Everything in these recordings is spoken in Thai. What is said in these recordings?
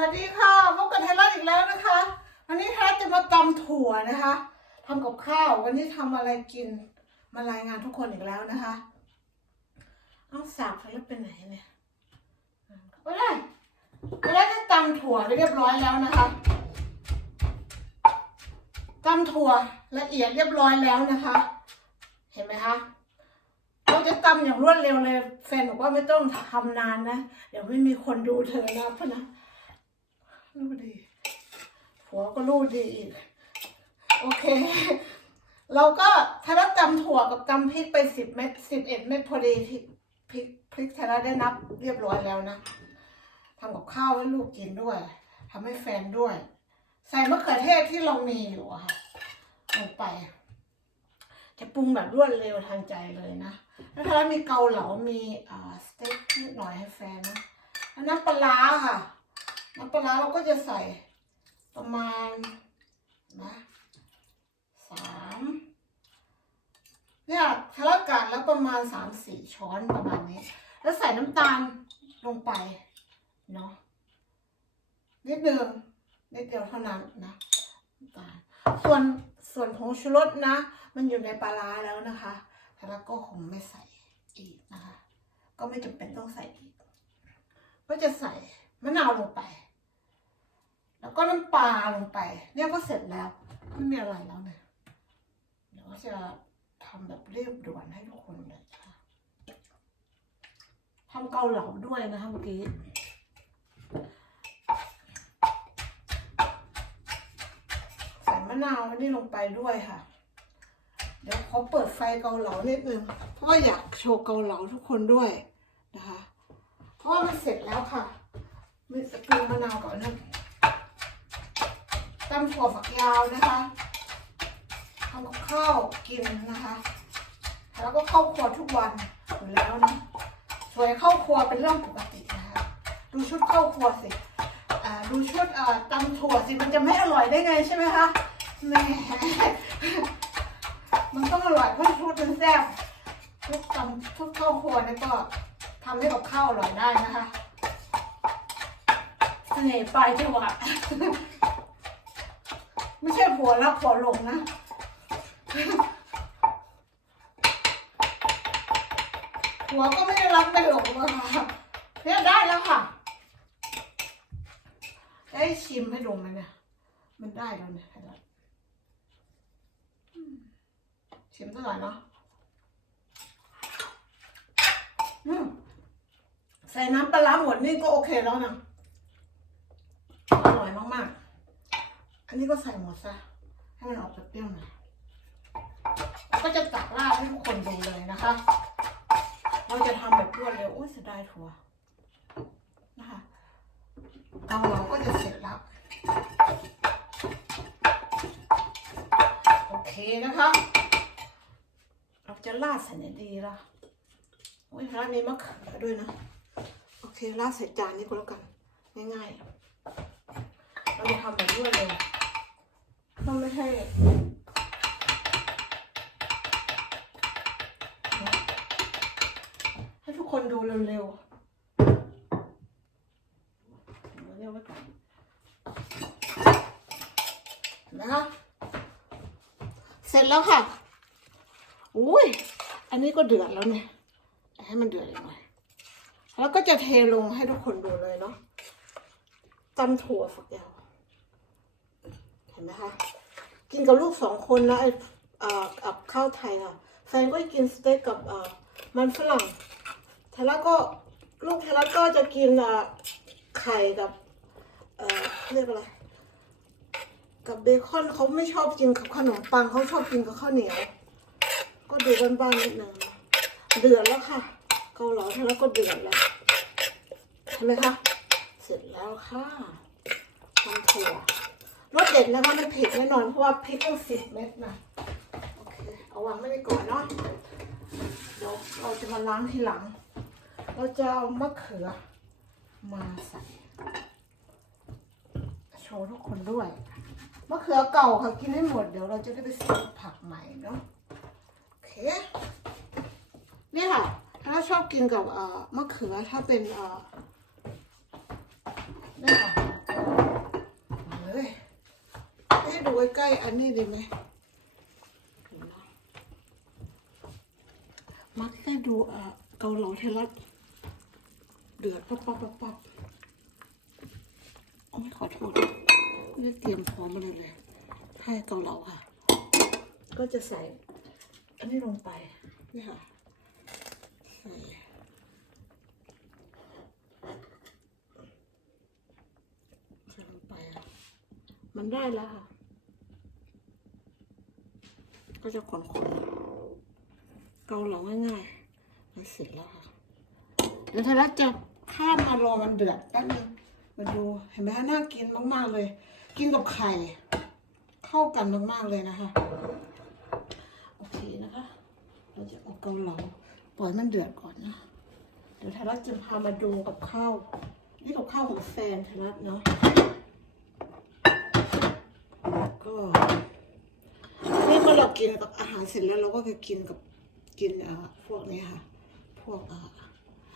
วัสดีค่ะพบกับไทยรัฐอีกแล้วนะคะ วันนี้ไทยรัฐจะมาตำถั่วนะคะทำกับข้าววันนี้ทำอะไรกินมารายงานทุกคนอีกแล้วนะคะเอาสากไทยรัฐเป็นไหนเนี่ยไม่ได้ไม่ได้จะตำถั่วไปเรียบร้อยแล้วนะคะตำถั่วละเอียดเรียบร้อยแล้วนะคะ เห็นไหมคะเราจะตำอย่างรวดเร็วเลยแฟนบอกว่าไม่ต้องทำนานนะเดี๋ยวไม่มีคนดูเธอนะพะนะ รู้ดีผัวก็รู้ดีอีก โอเค เราก็ทาราตำถั่วกับตำพริกไปสิบเม็ดสิบเอ็ดเม็ดพอดีที่พริกพริกทาราได้นับเรียบร้อยแล้วนะทำกับข้าวให้ลูกกินด้วยทำให้แฟนด้วย ใส่มะเขือเทศที่เรามีอยู่ค่ะลงไป จะปรุงแบบรวดเร็วทันใจเลยนะแล้วถ้ามีเกาเหลา มีสเต็กนิดหน่อยให้แฟนนะแล้วน้ำปลาค่ะ น้ำปลาเราก็จะใส่ประมาณนะสามเนี่ยทะเลาะกันแล้วประมาณสามสี่ช้อนประมาณนี้ แล้วใส่น้ำตาลลงไปเนาะนิดเดิมนิดเดียวเท่านั้นนะน้ำตาลส่วนส่วนผงชูรสนะ มันอยู่ในปลาร้าแล้วนะคะแล้วก็คงไม่ใส่อีกนะคะ ก็ไม่จำเป็นต้องใส่อีก ก็จะใส่มะนาวลงไป แล้วก็น้ำปลาลงไป เนี่ยก็เสร็จแล้ว ไม่มีอะไรแล้วเนี่ยเดี๋ยวจะทำแบบเรียบด่วนให้ทุกคนเลยค่ะทำเกาเหลาด้วยนะคะเมื่อกี้ใส่มะนาวนี่ลงไปด้วยค่ะ เดี๋ยวขอเปิดไฟเกาเหลานิดนึงเพราะว่าอยากโชว์เกาเหลาทุกคนด้วยนะคะ เพราะว่ามันเสร็จแล้วค่ะมีสปริงมะนาวก่อนนะ ตำถั่วฝักยาวนะคะทำกับข้าวกินนะคะ แล้วก็เข้าครัวทุกวันอยู่แล้วนะสวยเข้าครัวเป็นเรื่องปกตินะคะ ดูชุดเข้าครัวสิดูชุดตำถั่วสิมันจะไม่อร่อยได้ไงใช่ไหมคะแหม่มันต้องอร่อยเพราะชุดมันแซ่บทุกตำทุกข้าวครัวเนี่ยก็ทำให้กับข้าวอร่อยได้นะคะเสน่ห์ปลายจังหวะ ไม่ใช่ผัวรักผัวหลงนะผัวก็ไม่ได้รักไม่หลงเลยค่ะเนี่ยได้แล้วค่ะได้ชิมให้ดูไหมเนี่ย มันได้แล้วเนี่ยให้เราอืมชิมสักหน่อยเนาะอืมใส่น้ำปลาร้าหมดนี่ก็โอเคแล้วนะอร่อยมากๆ อันนี้ก็ใส่หมดซะ ให้มันออกเปรี้ยวหน่อยก็จะตักราดให้ทุกคนดูเลยนะคะ เราจะทำแบบรวดเร็วโอ้ยเสียดายถั่วนะคะเกาเราก็จะเสร็จแล้วโอเคนะคะ เราจะราดใส่ไหนดีละโอ้ยร้านนี้มะเขือด้วยนะ โอเคราดใส่จานนี้ก็แล้วกัน ง่ายๆ เราจะทำแบบรวดเร็วต้องไม่ให้ให้ทุกคนดูเร็วๆเร็วเร็วไว้ก่อนนไหมคะเสร็จแล้วค่ะ อุ้ย อันนี้ก็เดือดแล้วเนี่ย ให้มันเดือดอีกหน่อย แล้วก็จะเทลงให้ทุกคนดูเลยเนาะตำถั่วฝักยาว เห็นไหมคะกินกับลูกสองคนนะไอ้เอ่อกับข้าวไทยค่ะ แฟนก็กินสเต็กกับเอ่อมันฝรั่งเทล่าก็ลูกเทล่าก็จะกินอ่อไข่กับเอ่อเรียกอะไรกับเบคอนเขาไม่ชอบกินกับขนมปังเขาชอบกินกับข้าวเหนียว ก็ดูบ้านๆนิดนึงเดือดแล้วค่ะ เกาเหลาเทล่าก็เดือดแล้วเห็นไหมคะเสร็จแล้วค่ะทำถั่ว รสเด็ดนะคะมันเผ็ดแน่นอนเพราะว่าพริกต้องสิบเม็ดนะโอเคเอาวางไม่ได้ก่อนเนาะเดี๋ยวเราจะมาล้างทีหลัง เราจะเอามะเขือ มาใส่โชว์ทุกคนด้วยมะเขือเก่าค่ะกินให้หมดเดี๋ยวเราจะได้ไปซื้อผักใหม่เนาะโอเคนี่ค่ะถ้าชอบกินกับเอ่อมะเขือถ้าเป็นเอ่อนี่ค่ะ ดูใกล้ๆอันนี้ดีไหมมาใกล้ดูเกาเหลาเทรัสเดือดปั๊บปั๊บปั๊บปั๊บโอ้ยขอโทษไม่ได้เตรียมพร้อมมาเลยเลยให้เกาเหลาค่ะ ก็จะใส่ อันนี้ลงไป นี่ค่ะใส่ใส่ลงไปอะ มันได้แล้วค่ะ ก็จะขนๆเกาเหลาง่ายๆมันเสร็จแล้วค่ะเดี๋ยวทารัตจะข้ามมารอมันเดือดแป๊บนึงมาดูเห็นไหมคะน่ากินมากๆเลย กินกับไข่ เข้ากันมากๆเลยนะคะ โอเคนะคะ เราจะเอาเกาเหลาปล่อยมันเดือดก่อนนะ เดี๋ยวทารัตจะพามาดูกับข้าวนี่กับข้าวของแฟนทารัตเนาะก็ เรากินกับอาหารเสร็จแล้วเราก็จะกินกับกินอ่าพวกนี้ค่ะ พวกอ่า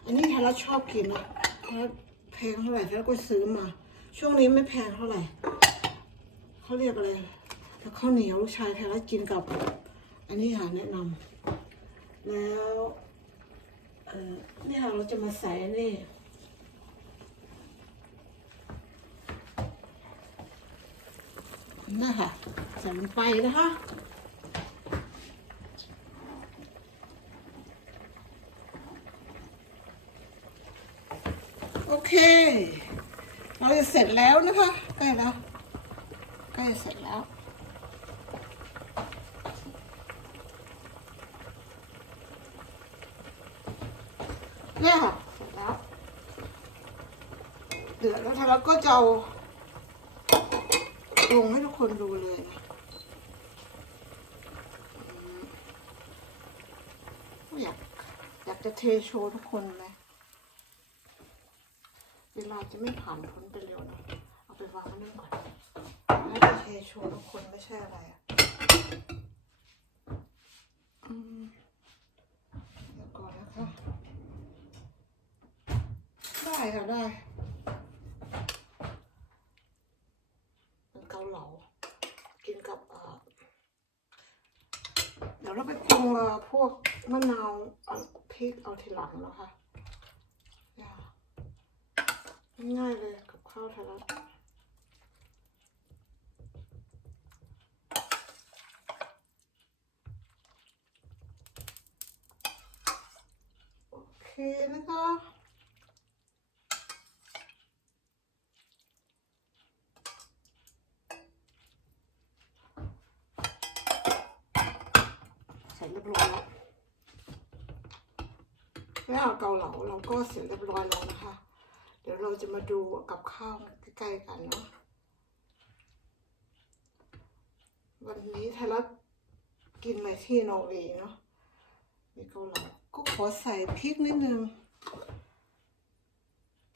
อันนี้ทารัตชอบกินนะทารัตแพงเท่าไหร่ทารัตก็ซื้อมา ช่วงนี้ไม่แพงเท่าไหร่เขาเรียกอะไรแล้วข้าวเหนียวลูกชายทารัตกินกับ อันนี้ค่ะแนะนำแล้วเออนี่ค่ะเราจะมาใส่อันนี้นี่ค่ะใส่ลงไปนะคะ เคเราจะเสร็จแล้วนะคะใกล้แล้วใกล้เสร็จแล้วเนี่ยค่ะเสร็จแล้วเดือดแล้วเราก็จะเอาลงให้ทุกคนดูเลยนะอืมอยากอยากจะเทโชว์ทุกคนเลย เวลาจะไม่ผ่านพ้นไปเร็วนะ เอาไปวางไว้นี่ก่อนแล้วจะเทโชว์ทุกคนไม่ใช่อะไรอะอืมเดี๋ยวก่อนนะคะ ได้ค่ะได้เป็นเกาเหลา กินกับเอ่อเดี๋ยวเราไปปรุงเอ่อพวกมะนาวเอาพริกเอาทีหลังนะคะเนี่ย ง่ายเลยกับข้าวไทยรัฐโอเคนะคะเสร็จเรียบร้อยแล้วแล้วเกาเหลาเราก็เสร็จเรียบร้อยแล้วนะคะ เดี๋ยวเราจะมาดูกับข้าวใกล้ๆกันเนาะวันนี้ไทยรัฐกินอะไรที่นอร์เวย์เนาะมีเกาเหลาก็ขอใส่พริกนิดนึง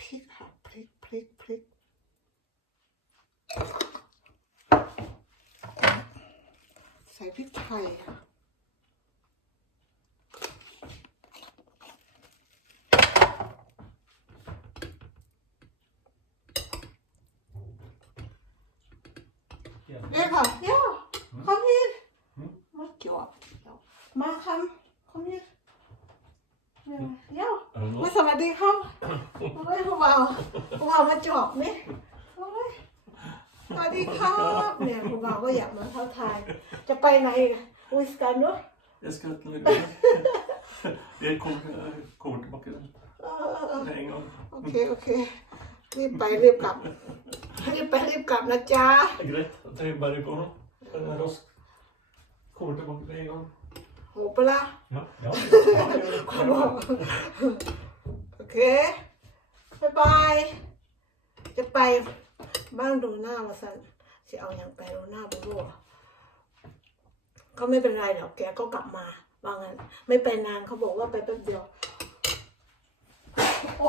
พริกค่ะพริกพริกพริกใส่พริกไทยค่ะ Ja. Eva, ja, kom hit. Mm. Vad gott. Ja. Malcolm, kom hit. Ja, ja. Hallo. มาสวัสดีครับโอ้ยพวกเราพวกเรามาจอบนี่โอ้ยสวัสดีครับเนี่ยพวกเราก็อยากมาเท่าไทยจะไปไหนวิสกันเนาะ Jeg skal til Norge. Jeg kommer, kommer tilbake เออ med en gang. โอเค โอเค รีบไปรีบกลับ รีบไปรีบกลับนะจ๊ะ Greit. Jeg trenger bare gå nå. Den er rask. Kommer tilbake med en gang. โหปะละ Ja. ja. คนบอกโอเคบายบาย จะไปบ้านดูหน้ามาสันจะเอาอย่างไปดูหน้าบุรุษก็ไม่เป็นไรเดี๋ยวแกก็กลับมาว่างั้น ไม่ไปนานเขาบอกว่าไปแป๊บเดียว โอ้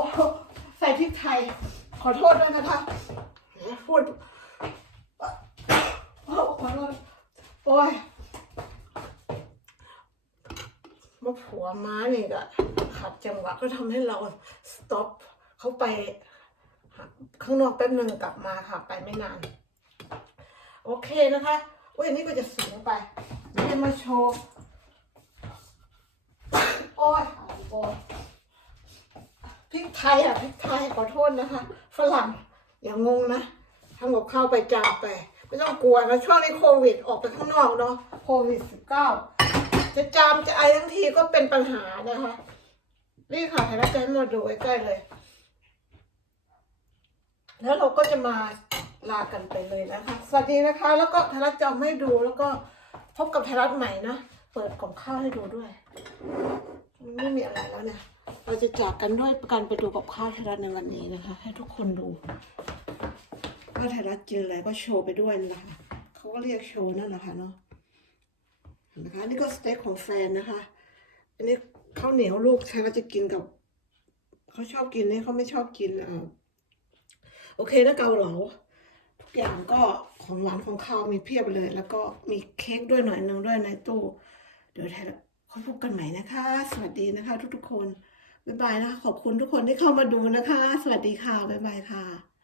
ใส่พริกไทย ขอโทษด้วยนะคะ แหมพูดโอ้ขอโทษโอ้ยมาผัวม้านี่ก็ขัดจังหวะก็ทำให้เราสต็อปเขาไปข้างนอกแป๊บหนึ่งกลับมาค่ะ ไปไม่นาน โอเคนะคะอุ้ยอันนี้ก็จะสูงไปนี่จะมาโชว์โอ้ยโอ้ยพริกไทยอะพริกไทยขอโทษนะคะ ฝรั่ง อย่างงงนะทำกับข้าวไปจามไปไม่ต้องกลัวนะช่วงนี้โควิดออกไปข้างนอกเนาะโควิดสิบเก้าจะจามจะไอทั้งทีก็เป็นปัญหานะคะ นี่ค่ะให้เราจะให้มาดูใกล้ๆเลย แล้วเราก็จะมาลากันไปเลยนะคะ สวัสดีนะคะ แล้วก็ไทยรัฐจะเอาให้ดูแล้วก็พบกับไทยรัฐใหม่นะ เปิดกล่องข้าวให้ดูด้วย ไม่มีอะไรแล้วเนี่ย เราจะจากกันด้วยการไปดูกับข้าวไทยรัฐในวันนี้นะคะ ให้ทุกคนดู ว่าไทยรัฐกินอะไรก็โชว์ไปด้วยนะคะเขาก็เรียกโชว์นั่นแหละค่ะเนาะนะคะนี่ก็สเต็กของแฟนนะคะ อันนี้ข้าวเหนียวลูกไทยรัฐจะกินกับเขาชอบกินนี่เขาไม่ชอบกินอ่าโอเคนะเกาเหลาทุกอย่างก็ของหวานของข้าวมีเพียบเลย แล้วก็มีเค้กด้วยหน่อยนึงด้วยในตู้ เดี๋ยวไทยรัฐค่อยพบกันใหม่นะคะ สวัสดีนะคะ ทุกๆคนบ๊ายบายนะคะขอบคุณทุกคนที่เข้ามาดูนะคะ สวัสดีค่ะบ๊ายบายค่ะ